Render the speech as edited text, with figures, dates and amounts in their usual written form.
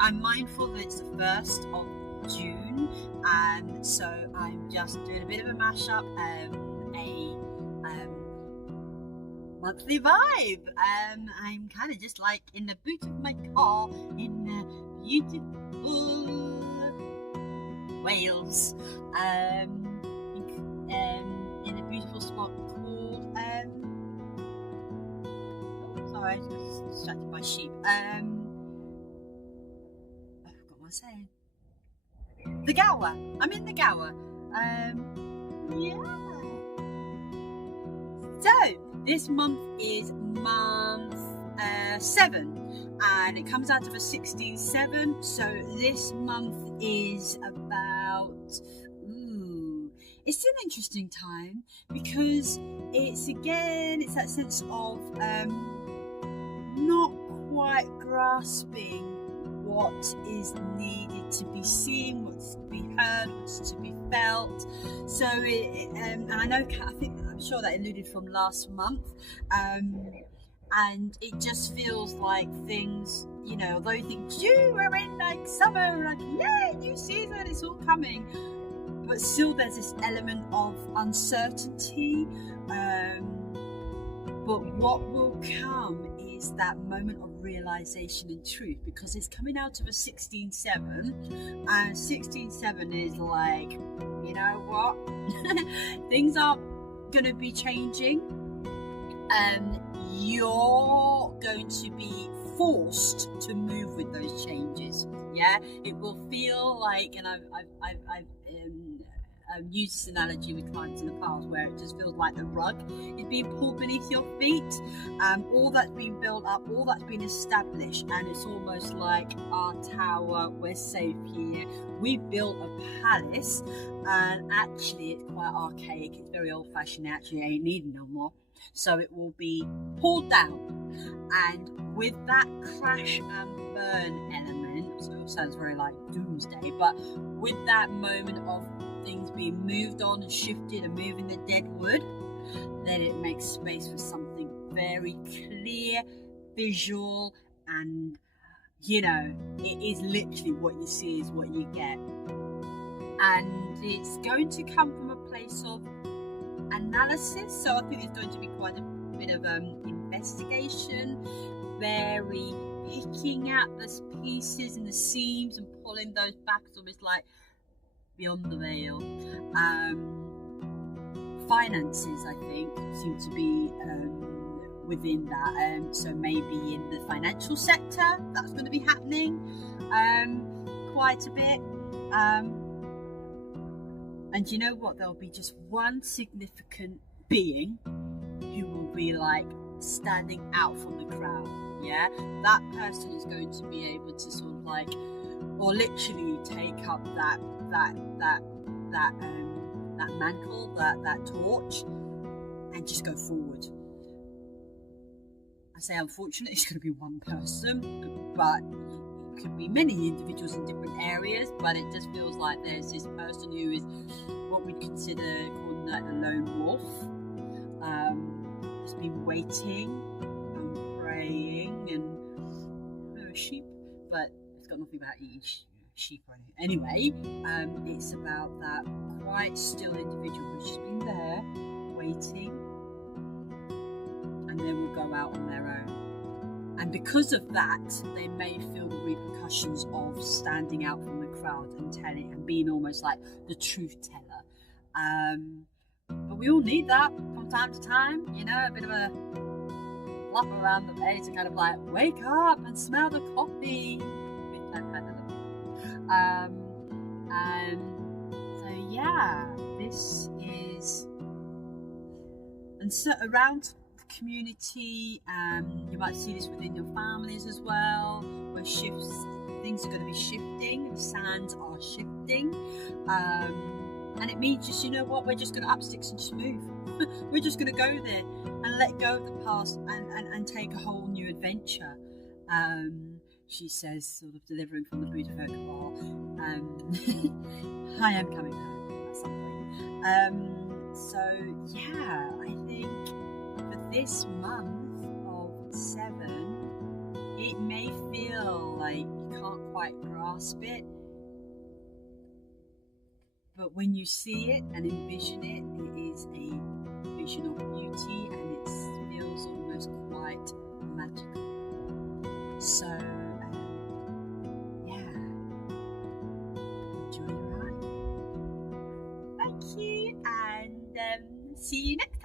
I'm mindful that it's the 1st of June, and so I'm just doing a bit of a mashup, a monthly vibe. I'm kind of just like in the boot of my car in beautiful Wales, in a beautiful spot called sorry, I was distracted by sheep. I forgot what I was saying. The Gower. I'm in the Gower. Yeah. So this month is month 7, and it comes out of a 16/7. So this month is about. It's an interesting time because it's that sense of not quite grasping what is needed to be seen, what's to be heard, what's to be felt. So and I'm sure that alluded from last month, and it just feels like things, although you think, we're in like summer, like yay, new season, it's all coming, but still there's this element of uncertainty. But what will come is that moment of realization and truth, because it's coming out of a 16/7, and 16/7 is like, you know what, things are going to be changing, and you're going to be forced to move with those changes. Yeah, it will feel like, and I've used this analogy with clients in the past, where it just feels like the rug is being pulled beneath your feet. All that's been built up, all that's been established, and it's almost like our tower, we're safe here. We built a palace, and actually it's quite archaic, it's very old-fashioned, actually ain't needed no more. So it will be pulled down, and with that crash and burn element, so it sounds very like doomsday, but with that moment of things being moved on and shifted and moving the dead wood, then it makes space for something very clear, visual, and it is literally what you see is what you get. And it's going to come from a place of analysis, so I think there's going to be quite a bit of investigation, very picking at the pieces and the seams and pulling those back, so it's like beyond the veil. Finances, I think, seem to be within that. So maybe in the financial sector, that's going to be happening quite a bit. And you know what? There'll be just one significant being who will be like standing out from the crowd. Yeah, that person is going to be able to sort of like, or literally take up that mantle, that torch, and just go forward. I say unfortunately it's going to be one person, but it could be many individuals in different areas, but it just feels like there's this person who is what we'd consider called like the lone wolf, has been waiting and praying, and a sheep, but it's got nothing about eating sheep or anything. Anyway, it's about that quite still individual who's just been there waiting, and they will go out on their own. And because of that, they may feel the repercussions of standing out from the crowd and telling and being almost like the truth teller. But we all need that from time to time, a bit of a flap around the base to kind of like wake up and smell the coffee. So yeah, this is, and so around the community, you might see this within your families as well, where things are going to be shifting, the sands are shifting, and it means just, we're just going to up sticks and just move. We're just going to go there and let go of the past and take a whole new adventure. She says, sort of delivering from the boot of her car, I am coming home at some point. So yeah, I think for this month of 7, it may feel like you can't quite grasp it. But when you see it and envision it, it is a vision of beauty, and it feels almost quite magical. So, yeah, enjoy the ride. Thank you, and see you next time.